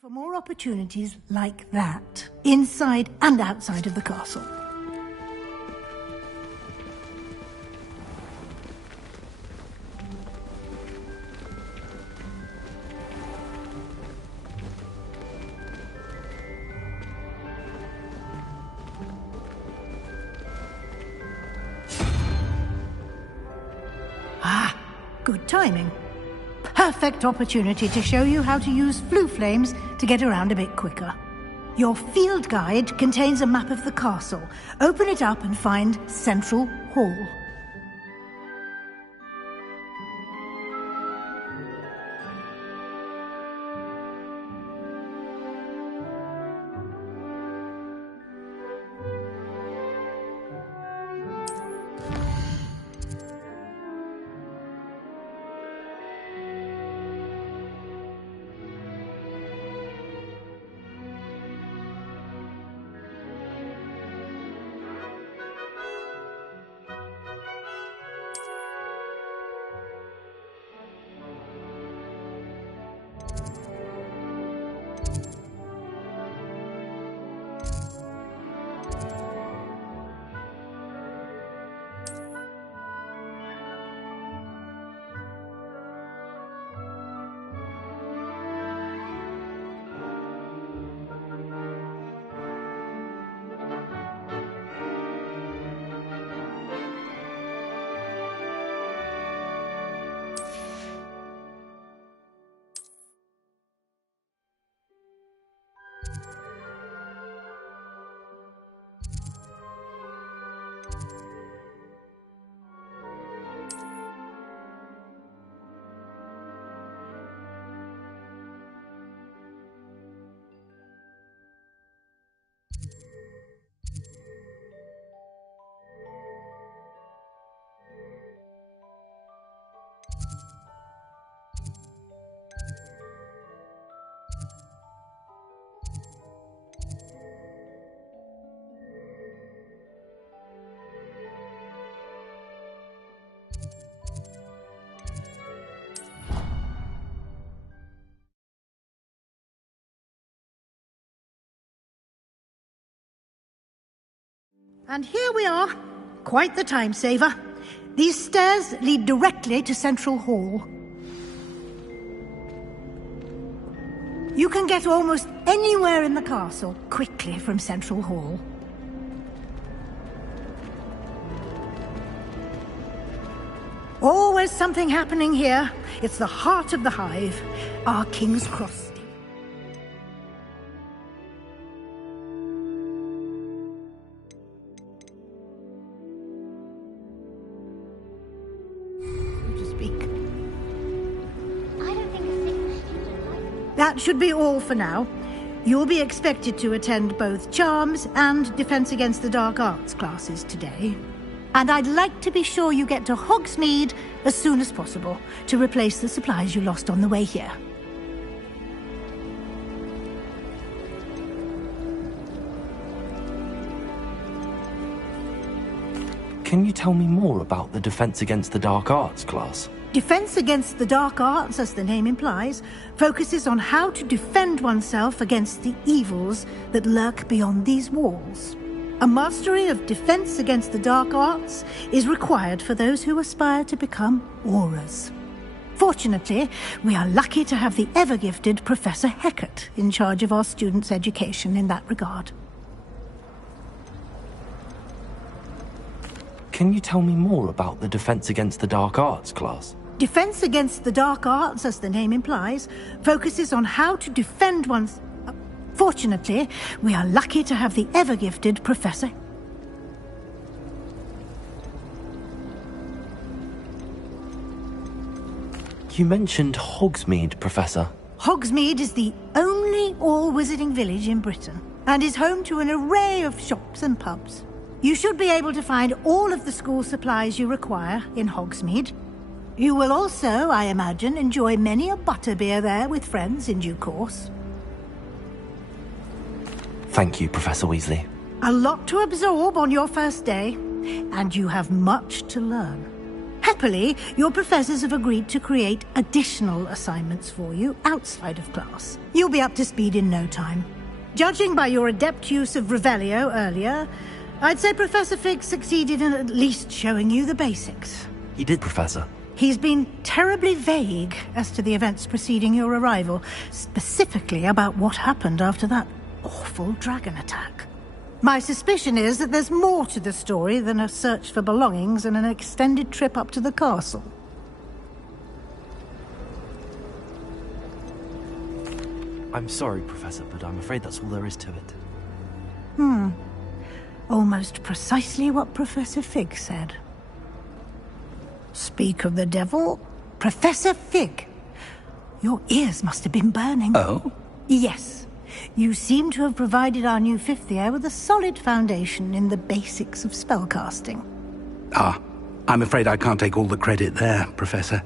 For more opportunities like that, inside and outside of the castle. Ah, good timing. Perfect opportunity to show you how to use flue flames to get around a bit quicker. Your field guide contains a map of the castle. Open it up and find Central Hall. And here we are. Quite the time saver. These stairs lead directly to Central Hall. You can get almost anywhere in the castle quickly from Central Hall. Always something happening here. It's the heart of the hive, our King's Cross. That should be all for now. You'll be expected to attend both Charms and Defense Against the Dark Arts classes today. And I'd like to be sure you get to Hogsmeade as soon as possible to replace the supplies you lost on the way here. Can you tell me more about the Defense Against the Dark Arts class? Defense Against the Dark Arts, as the name implies, focuses on how to defend oneself against the evils that lurk beyond these walls. A mastery of Defense Against the Dark Arts is required for those who aspire to become Aurors. Fortunately, we are lucky to have the ever-gifted Professor Hecat in charge of our students' education in that regard. Can you tell me more about the Defense Against the Dark Arts class? Defense Against the Dark Arts, as the name implies, focuses on how to defend one's... Fortunately, we are lucky to have the ever-gifted Professor... You mentioned Hogsmeade, Professor. Hogsmeade is the only all-wizarding village in Britain, and is home to an array of shops and pubs. You should be able to find all of the school supplies you require in Hogsmeade. You will also, I imagine, enjoy many a butterbeer there with friends in due course. Thank you, Professor Weasley. A lot to absorb on your first day, and you have much to learn. Happily, your professors have agreed to create additional assignments for you outside of class. You'll be up to speed in no time. Judging by your adept use of Revelio earlier, I'd say Professor Fig succeeded in at least showing you the basics. He did, Professor. He's been terribly vague as to the events preceding your arrival, specifically about what happened after that awful dragon attack. My suspicion is that there's more to the story than a search for belongings and an extended trip up to the castle. I'm sorry, Professor, but I'm afraid that's all there is to it. Almost precisely what Professor Fig said. Speak of the devil, Professor Fig. Your ears must have been burning. Oh? Yes. You seem to have provided our new fifth year with a solid foundation in the basics of spellcasting. Ah, I'm afraid I can't take all the credit there, Professor.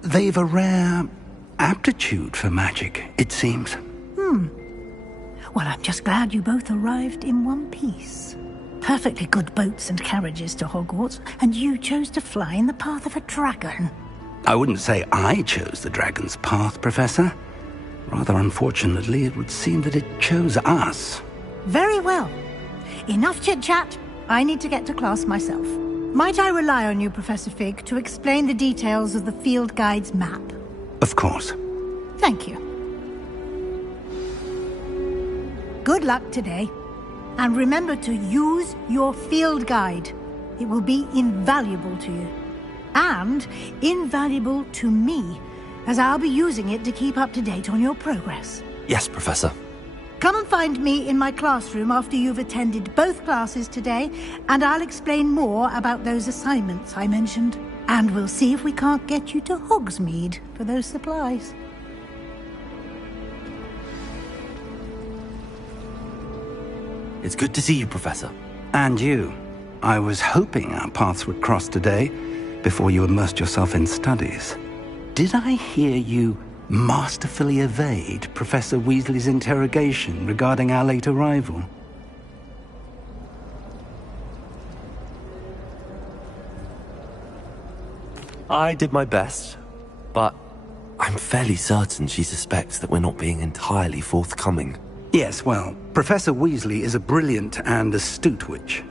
They've a rare aptitude for magic, it seems. Well, I'm just glad you both arrived in one piece. Perfectly good boats and carriages to Hogwarts, and you chose to fly in the path of a dragon. I wouldn't say I chose the dragon's path, Professor. Rather unfortunately, it would seem that it chose us. Very well. Enough chit-chat. I need to get to class myself. Might I rely on you, Professor Fig, to explain the details of the field guide's map? Of course. Thank you. Good luck today. And remember to use your field guide. It will be invaluable to you. And invaluable to me, as I'll be using it to keep up to date on your progress. Yes, Professor. Come and find me in my classroom after you've attended both classes today, and I'll explain more about those assignments I mentioned. And we'll see if we can't get you to Hogsmeade for those supplies. It's good to see you, Professor. And you. I was hoping our paths would cross today, before you immersed yourself in studies. Did I hear you masterfully evade Professor Weasley's interrogation regarding our late arrival? I did my best, but I'm fairly certain she suspects that we're not being entirely forthcoming. Yes, well, Professor Weasley is a brilliant and astute witch.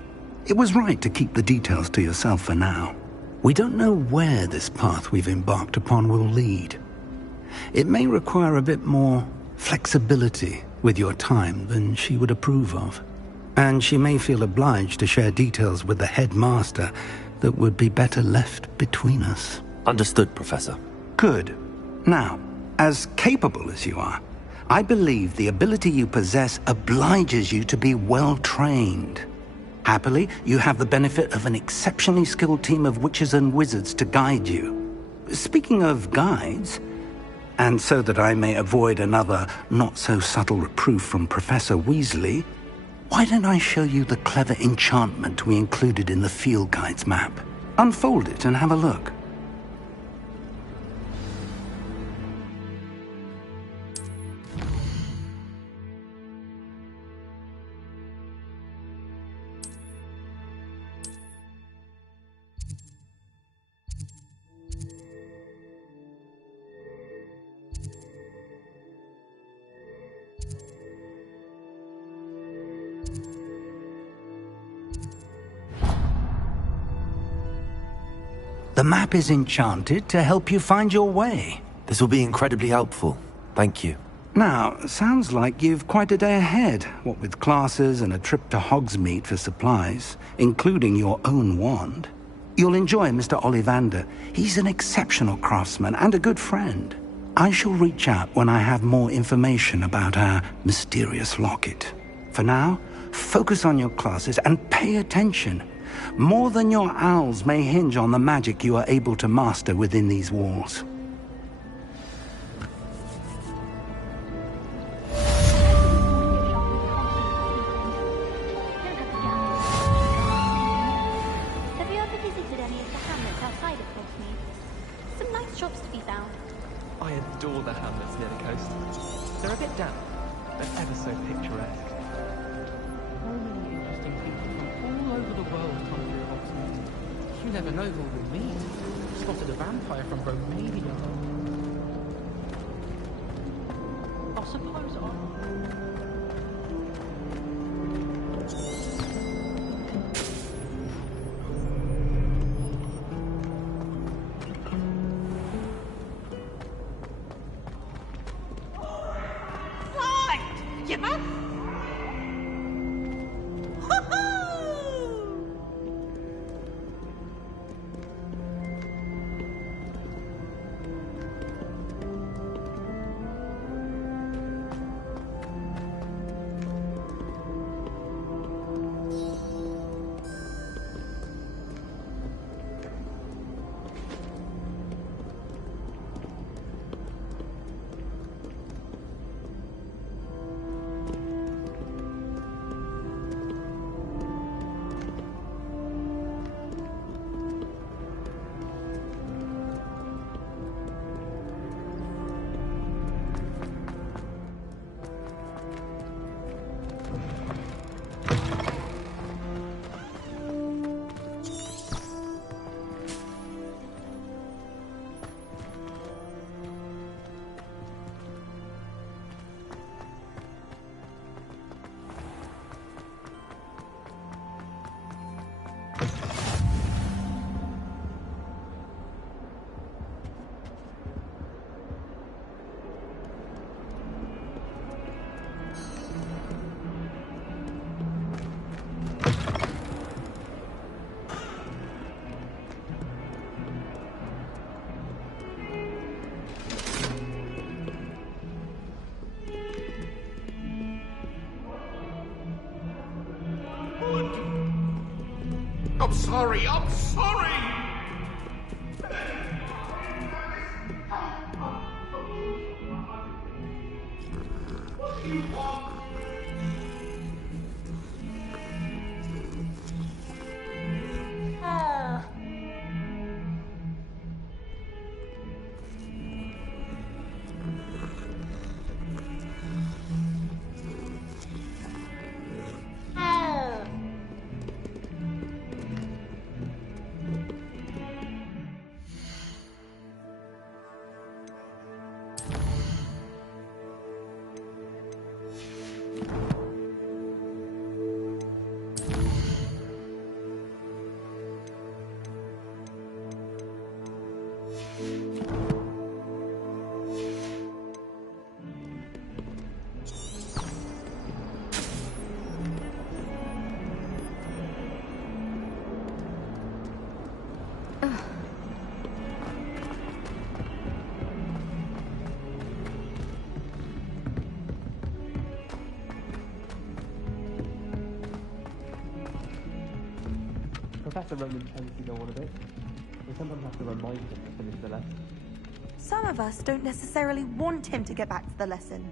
It was right to keep the details to yourself for now. We don't know where this path we've embarked upon will lead. It may require a bit more flexibility with your time than she would approve of. And she may feel obliged to share details with the headmaster that would be better left between us. Understood, Professor. Good. Now, as capable as you are, I believe the ability you possess obliges you to be well-trained. Happily, you have the benefit of an exceptionally skilled team of witches and wizards to guide you. Speaking of guides, and so that I may avoid another not-so-subtle reproof from Professor Weasley, why don't I show you the clever enchantment we included in the field guide's map? Unfold it and have a look. The map is enchanted to help you find your way. This will be incredibly helpful. Thank you. Now, sounds like you've quite a day ahead, what with classes and a trip to Hogsmeade for supplies, including your own wand. You'll enjoy Mr. Ollivander. He's an exceptional craftsman and a good friend. I shall reach out when I have more information about our mysterious locket. For now, focus on your classes and pay attention. More than your owls may hinge on the magic you are able to master within these walls. Have you ever visited any of the hamlets outside of Hogsmeade? Some nice shops to be found. I adore the hamlets near the coast. They're a bit damp, but ever so picturesque. So many interesting people from all over the world come through Hogsmeade. You never know who you'll meet. Spotted a vampire from Romania. I suppose I'm sorry, I'm sorry! What do you want? Professor Roman tends to go on a bit. We sometimes have to remind him to finish the lesson. Some of us don't necessarily want him to get back to the lesson.